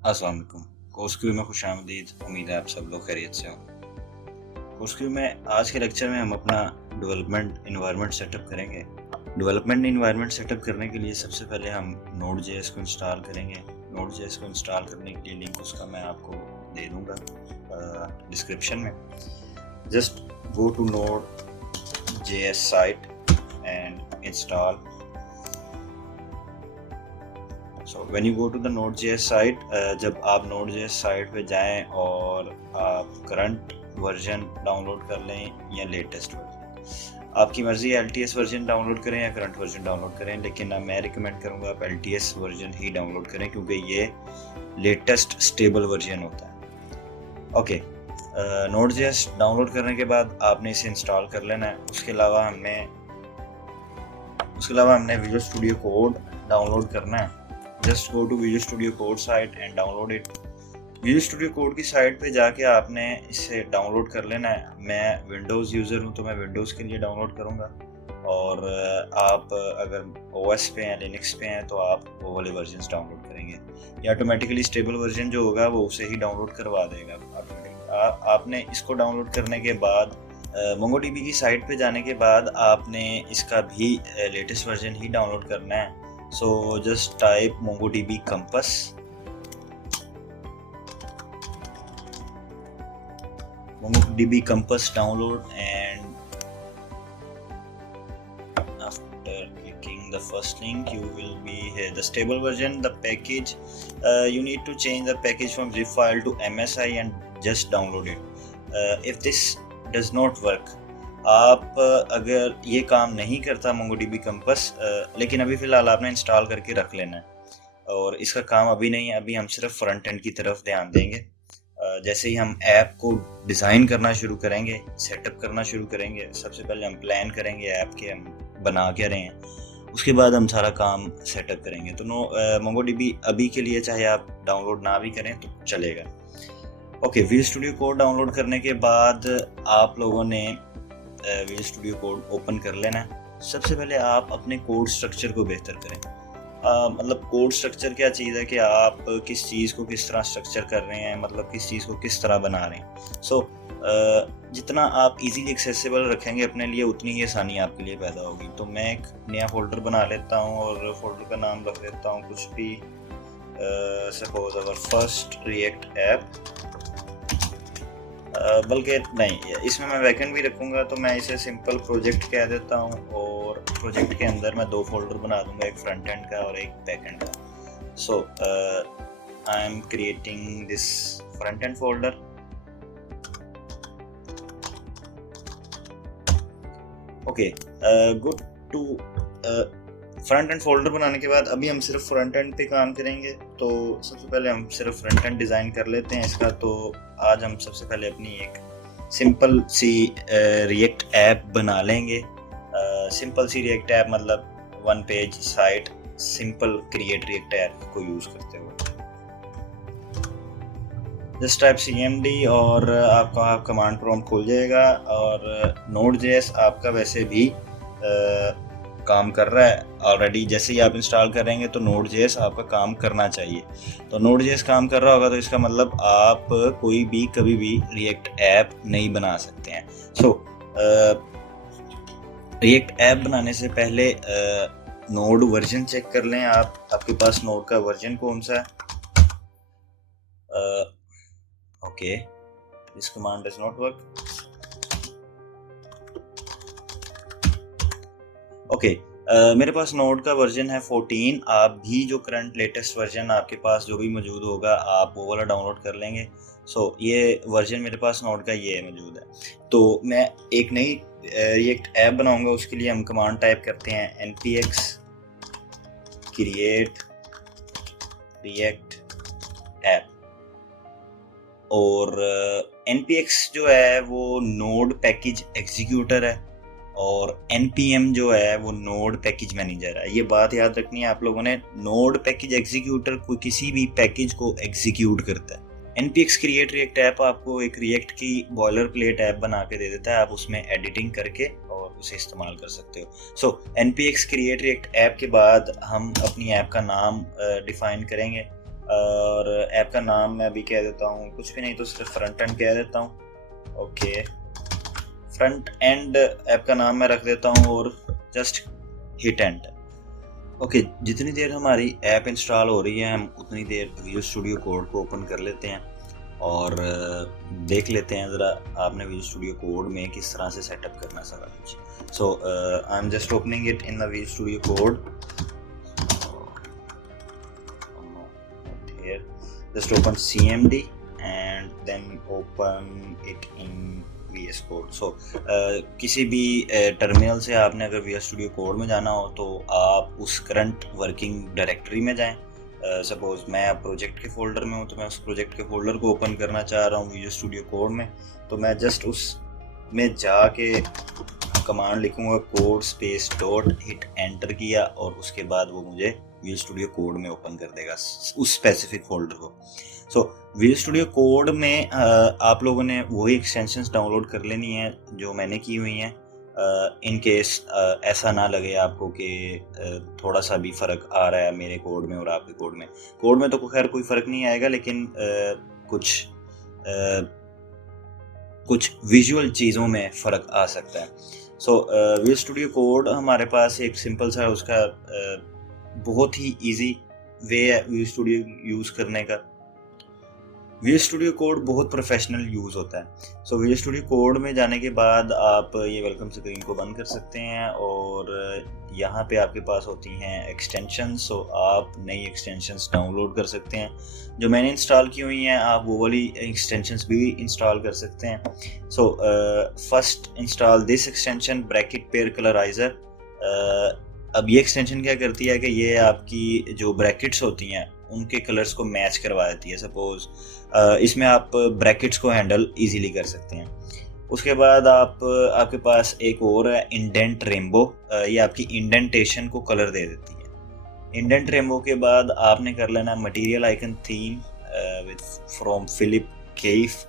अस्सलाम वालेकुम। Course Q में खुशामदीद। उम्मीद है आप सब लोग खैरियत से हों। कोर्स क्यू में आज के लेक्चर में हम अपना डेवलपमेंट इन्वायरमेंट सेटअप करेंगे। डेवलपमेंट इन्वायरमेंट सेटअप करने के लिए सबसे पहले हम नोड जेएस को इंस्टॉल करेंगे। नोड जेएस को इंस्टॉल करने के लिए लिंक उसका मैं आपको दे दूँगा डिस्क्रिप्शन में। Just go to node JS site and install. So when you go to the Node.js site, जब आप Node.js साइट पे जाएं और आप करंट वर्जन डाउनलोड कर लें या लेटेस्ट वर्जन, आपकी मर्ज़ी है LTS वर्जन डाउनलोड करें या करंट वर्जन डाउनलोड करें, लेकिन मैं रिकमेंड करूँगा आप LTS वर्जन ही डाउनलोड करें क्योंकि ये लेटेस्ट स्टेबल वर्जन होता है। ओके, Node.js डाउनलोड करने के बाद आपने इसे इंस्टॉल कर लेना है। उसके अलावा हमने विजुअल स्टूडियो कोड डाउनलोड करना है। Just go to Visual Studio Code site and download it. Visual Studio Code की साइट पे जाके आपने इसे डाउनलोड कर लेना है। मैं विंडोज़ यूज़र हूँ तो मैं विंडोज़ के लिए डाउनलोड करूँगा, और आप अगर OS पे हैं, लिनक्स पे हैं, तो आप वो वाले वर्जन्स डाउनलोड करेंगे। या ऑटोमेटिकली स्टेबल वर्जन जो होगा वो उसे ही डाउनलोड करवा देगा ऑटोमेटिकली। आपने इसको डाउनलोड करने के बाद MongoDB की साइट पे जाने के बाद आपने इसका भी लेटेस्ट वर्जन ही डाउनलोड करना है। So just type MongoDB Compass. MongoDB Compass download, and after clicking the first link you will be here. The stable version, the package, you need to change the package from zip file to MSI and just download it. If this does not work, आप अगर ये काम नहीं करता MongoDB Compass, लेकिन अभी फ़िलहाल आपने इंस्टॉल करके रख लेना है और इसका काम अभी नहीं है। अभी हम सिर्फ फ्रंट एंड की तरफ ध्यान देंगे। जैसे ही हम ऐप को डिज़ाइन करना शुरू करेंगे, सेटअप करना शुरू करेंगे, सबसे पहले हम प्लान करेंगे ऐप के हम बना क्या रहे हैं, उसके बाद हम सारा काम सेटअप करेंगे। तो MongoDB अभी के लिए चाहे आप डाउनलोड ना भी करें तो चलेगा। Okay, visual Studio code download करने के बाद आप लोगों ने विजुअल स्टूडियो कोड ओपन कर लेना है। सबसे पहले आप अपने कोड स्ट्रक्चर को बेहतर करें। मतलब कोड स्ट्रक्चर क्या चीज़ है कि आप किस चीज़ को किस तरह स्ट्रक्चर कर रहे हैं, मतलब किस चीज़ को किस तरह बना रहे हैं। सो जितना आप इजीली एक्सेसिबल रखेंगे अपने लिए, उतनी ही आसानी आपके लिए पैदा होगी। तो मैं एक नया फोल्डर बना लेता हूँ और फोल्डर का नाम रख देता हूँ कुछ भी, suppose our first react app, बल्कि नहीं, इसमें मैं बैकएंड भी रखूँगा तो मैं इसे सिंपल प्रोजेक्ट कह देता हूँ, और प्रोजेक्ट के अंदर मैं दो फोल्डर बना दूँगा, एक फ्रंट एंड का और एक बैक एंड का। So I am creating this front end folder. Okay, go to front end folder बनाने के बाद अभी हम सिर्फ फ्रंट एंड पे काम करेंगे। तो सबसे पहले हम सिर्फ फ्रंट एंड डिज़ाइन कर लेते हैं इसका। तो आज हम सबसे पहले अपनी एक सिंपल सी रिएक्ट ऐप बना लेंगे। सिंपल सी रिएक्ट ऐप मतलब one page site, simple create react app को यूज़ करते हुए जस्ट टाइप CMD और आपका कमांड प्रॉम्प्ट खुल जाएगा। और Node.js आपका वैसे भी काम कर रहा है ऑलरेडी। जैसे ही आप इंस्टॉल करेंगे तो Node.js आपका काम करना चाहिए। तो Node.js काम कर रहा होगा तो इसका मतलब आप कोई भी कभी भी रिएक्ट ऐप नहीं बना सकते हैं। सो रिएक्ट ऐप बनाने से पहले नोड वर्जन चेक कर लें। आपके पास नोड का वर्जन कौन सा है। Okay, this command does not work. Okay, मेरे पास नोड का वर्जन है 14। आप भी जो करंट लेटेस्ट वर्जन आपके पास जो भी मौजूद होगा आप वो वाला डाउनलोड कर लेंगे। सो ये वर्जन मेरे पास नोड का ये मौजूद है। तो मैं एक नई रिएक्ट ऐप बनाऊंगा। उसके लिए हम कमांड टाइप करते हैं npx create react app, और npx जो है वो नोड पैकेज एग्जीक्यूटर है और npm जो है वो नोड पैकेज मैनेजर है। ये बात याद रखनी है आप लोगों ने। नोड पैकेज एग्जीक्यूटर कोई किसी भी पैकेज को एग्जीक्यूट करता है। npx क्रिएट रिएक्ट ऐप आपको एक रिएक्ट की बॉयलर प्लेट ऐप बना के दे देता है। आप उसमें एडिटिंग करके और उसे इस्तेमाल कर सकते हो। सो npx क्रिएट रिएक्ट ऐप के बाद हम अपनी ऐप का नाम डिफाइन करेंगे। और ऐप का नाम मैं अभी कह देता हूँ, कुछ भी नहीं तो सिर्फ फ्रंट एंड कह देता हूँ। ओके, फ्रंट एंड ऐप का नाम मैं रख देता हूँ और जस्ट हिट एंटर। ओके, जितनी देर हमारी ऐप इंस्टॉल हो रही है हम उतनी देर विजुअल स्टूडियो कोड को ओपन कर लेते हैं और देख लेते हैं ज़रा आपने विजुअल स्टूडियो कोड में किस तरह से सेटअप करना सारा कुछ। So I am just opening it in the Visual Studio Code. Here just open CMD and then open it in VS Code। So किसी भी टर्मिनल से आपने अगर VS Studio Code में जाना हो तो आप उस करंट वर्किंग डायरेक्टरी में जाएं। सपोज मैं अब प्रोजेक्ट के फोल्डर में हूँ तो मैं उस प्रोजेक्ट के फोल्डर को ओपन करना चाह रहा हूँ Visual Studio Code में, तो मैं जस्ट उस में जाके कमांड लिखूँगा code space dot, hit enter किया और उसके बाद वो मुझे विजुअल स्टूडियो कोड में ओपन कर देगा उस स्पेसिफिक फोल्डर को। सो विजुअल स्टूडियो कोड में आप लोगों ने वही एक्सटेंशंस डाउनलोड कर लेनी है जो मैंने की हुई हैं। इन केस ऐसा ना लगे आपको कि थोड़ा सा भी फ़र्क आ रहा है मेरे कोड में और आपके कोड में तो खैर कोई फ़र्क नहीं आएगा, लेकिन कुछ विजुअल चीज़ों में फ़र्क आ सकता है। सो विजुअल स्टूडियो कोड हमारे पास एक सिंपल सा उसका बहुत ही इजी वे है विजुअल स्टूडियो यूज़ करने का। विजुअल स्टूडियो कोड बहुत प्रोफेशनल यूज़ होता है। सो विजुअल स्टूडियो कोड में जाने के बाद आप ये वेलकम स्क्रीन को बंद कर सकते हैं और यहाँ पे आपके पास होती हैं एक्सटेंशंस। सो आप नई एक्सटेंशंस डाउनलोड कर सकते हैं, जो मैंने इंस्टॉल की हुई हैं आप वो वाली एक्सटेंशंस भी इंस्टॉल कर सकते हैं। So first install this extension bracket pair colorizer. अब ये एक्सटेंशन क्या करती है कि ये आपकी जो ब्रैकेट्स होती हैं उनके कलर्स को मैच करवा देती है। सपोज इसमें आप ब्रैकेट्स को हैंडल इजीली कर सकते हैं। उसके बाद आपके पास एक और है इंडेंट रेनबो। ये आपकी इंडेंटेशन को कलर दे देती है। इंडेंट रेनबो के बाद आपने कर लेना material icon theme with from Philipp Kief.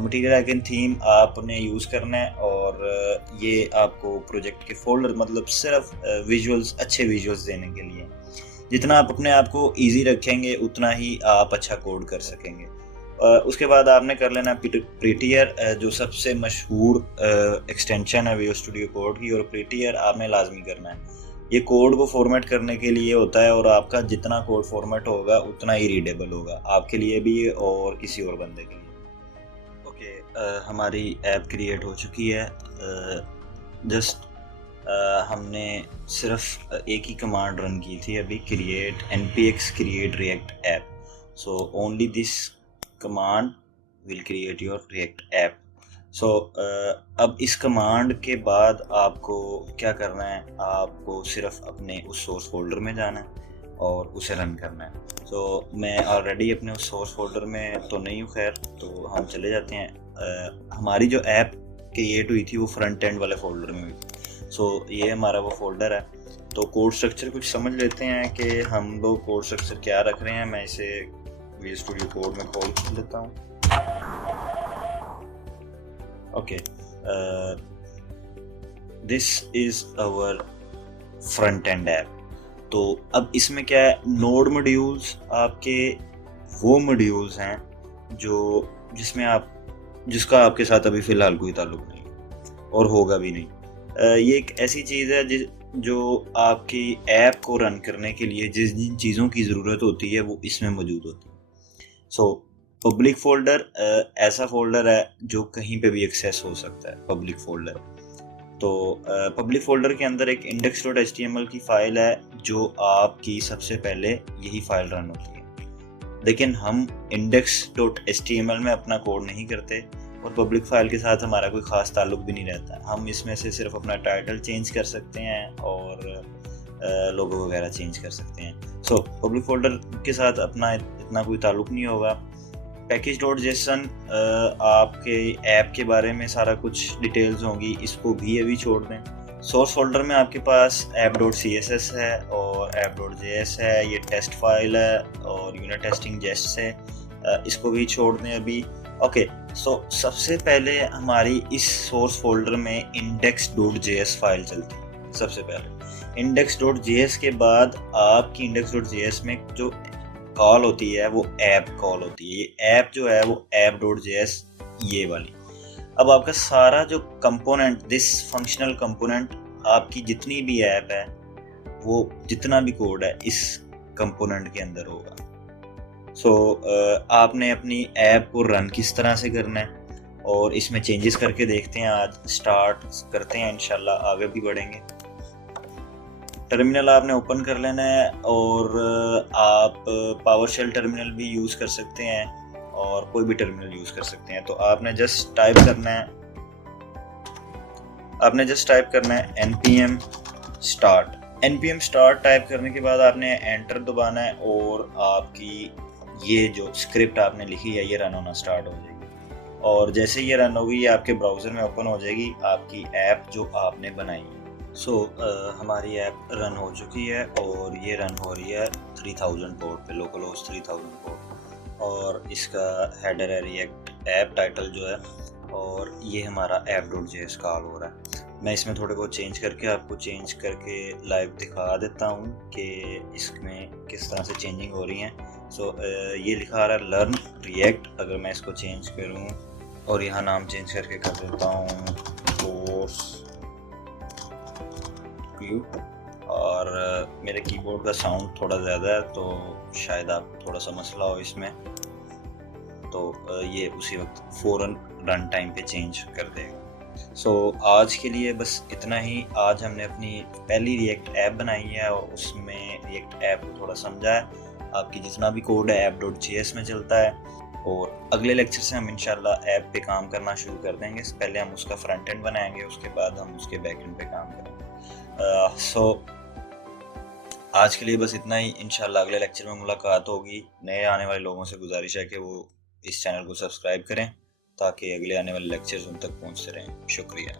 Material icon theme आपने यूज़ करना है और ये आपको प्रोजेक्ट के फोल्डर मतलब सिर्फ विजुअल्स, अच्छे विजुअल्स देने के लिए। जितना आप अपने आप को ईजी रखेंगे उतना ही आप अच्छा कोड कर सकेंगे। उसके बाद आपने कर लेना प्रीटियर, जो सबसे मशहूर एक्सटेंशन है विजुअल स्टूडियो कोड की, और प्रीटियर आपने लाजमी करना है। ये कोड को फॉर्मेट करने के लिए होता है और आपका जितना कोड फॉर्मेट होगा उतना ही रीडेबल होगा आपके लिए भी और किसी और बंदे के लिए। हमारी ऐप क्रिएट हो चुकी है। जस्ट हमने सिर्फ एक ही कमांड रन की थी अभी, create npx create react app। So only this command will create your React app. So अब इस कमांड के बाद आपको क्या करना है, आपको सिर्फ अपने उस सोर्स फोल्डर में जाना है और उसे रन करना है। सो मैं ऑलरेडी अपने उस सोर्स फोल्डर में तो नहीं हूँ, खैर तो हम चले जाते हैं। हमारी जो ऐप क्रिएट हुई थी वो फ्रंट एंड वाले फोल्डर में हुई। सो ये हमारा वो फोल्डर है। तो कोड स्ट्रक्चर कुछ समझ लेते हैं कि हम लोग कोड स्ट्रक्चर क्या रख रहे हैं। मैं इसे विजुअल स्टूडियो कोड में खोल लेता हूँ। Okay, this is our front end app. तो अब इसमें क्या है, नोड मॉड्यूल्स आपके वो मॉड्यूल्स हैं जिसका आपके साथ अभी फ़िलहाल कोई ताल्लुक नहीं और होगा भी नहीं। ये एक ऐसी चीज़ है जो आपकी ऐप को रन करने के लिए जिन चीज़ों की ज़रूरत होती है वो इसमें मौजूद होती है। सो पब्लिक फ़ोल्डर ऐसा फ़ोल्डर है जो कहीं पे भी एक्सेस हो सकता है, पब्लिक फ़ोल्डर। तो पब्लिक फ़ोल्डर के अंदर एक index.html की फ़ाइल है जो आपकी सबसे पहले यही फ़ाइल रन होती है। लेकिन हम index.html में अपना कोड नहीं करते और पब्लिक फ़ाइल के साथ हमारा कोई ख़ास ताल्लुक भी नहीं रहता। हम इसमें से सिर्फ अपना टाइटल चेंज कर सकते हैं और लोगो वगैरह चेंज कर सकते हैं। सो पब्लिक फ़ोल्डर के साथ अपना इतना कोई ताल्लुक नहीं होगा। package.json आपके ऐप के बारे में सारा कुछ डिटेल्स होंगी, इसको भी अभी छोड़ दें। सोर्स फोल्डर में आपके पास app.css है और app.js है, ये टेस्ट फाइल है और यूनिट टेस्टिंग जेस्ट है, इसको भी छोड़ दें अभी। ओके, सो सबसे पहले हमारी इस सोर्स फोल्डर में index.js फाइल चलती है। सबसे पहले index.js के बाद आपकी index.js में जो कॉल होती है वो ऐप कॉल होती है। ये ऐप जो है वो app.js ये वाली। अब आपका सारा जो कंपोनेंट, दिस फंक्शनल कंपोनेंट, आपकी जितनी भी ऐप है वो जितना भी कोड है इस कंपोनेंट के अंदर होगा। सो आपने अपनी ऐप को रन किस तरह से करना है और इसमें चेंजेस करके देखते हैं। आज स्टार्ट करते हैं, इंशाल्लाह आगे भी बढ़ेंगे। टर्मिनल आपने ओपन कर लेना है और आप पावरशेल टर्मिनल भी यूज़ कर सकते हैं और कोई भी टर्मिनल यूज़ कर सकते हैं। तो आपने जस्ट टाइप करना है npm start टाइप करने के बाद आपने एंटर दबाना है और आपकी ये जो स्क्रिप्ट आपने लिखी है ये रन होना स्टार्ट हो जाएगी। और जैसे ये रन होगी ये आपके ब्राउज़र में ओपन हो जाएगी आपकी ऐप जो आपने बनाई है। हमारी ऐप रन हो चुकी है और ये रन हो रही है 3000 पोर्ट पे, लोकल होस्ट 3000 पोर्ट, और इसका हेडर है रिएक्ट ऐप टाइटल जो है, और ये हमारा app.js कॉल हो रहा है। मैं इसमें थोड़े बहुत चेंज करके आपको चेंज करके लाइव दिखा देता हूँ कि इसमें किस तरह से चेंजिंग हो रही हैं। ये लिखा आ रहा है लर्न रिएक्ट। अगर मैं इसको चेंज करूँ और यहाँ नाम चेंज करके कर देता हूँ कोर्स व्यू, और मेरे कीबोर्ड का साउंड थोड़ा ज़्यादा है तो शायद आप थोड़ा सा मसला हो इसमें, तो ये उसी वक्त फ़ौरन रन टाइम पे चेंज कर देगा। आज के लिए बस इतना ही। आज हमने अपनी पहली रिएक्ट ऐप बनाई है और उसमें रिएक्ट ऐप को थोड़ा समझा है। आपकी जितना भी कोड है app.js में चलता है, और अगले लेक्चर से हम इंशाल्लाह ऐप पे काम करना शुरू कर देंगे। पहले हम उसका फ्रंट एंड बनाएंगे, उसके बाद हम उसके बैक एंड पे काम करेंगे। आज के लिए बस इतना ही। इंशाल्लाह अगले लेक्चर में मुलाकात होगी। नए आने वाले लोगों से गुजारिश है कि वो इस चैनल को सब्सक्राइब करें ताकि अगले आने वाले लेक्चर्स उन तक पहुंचते रहें। शुक्रिया।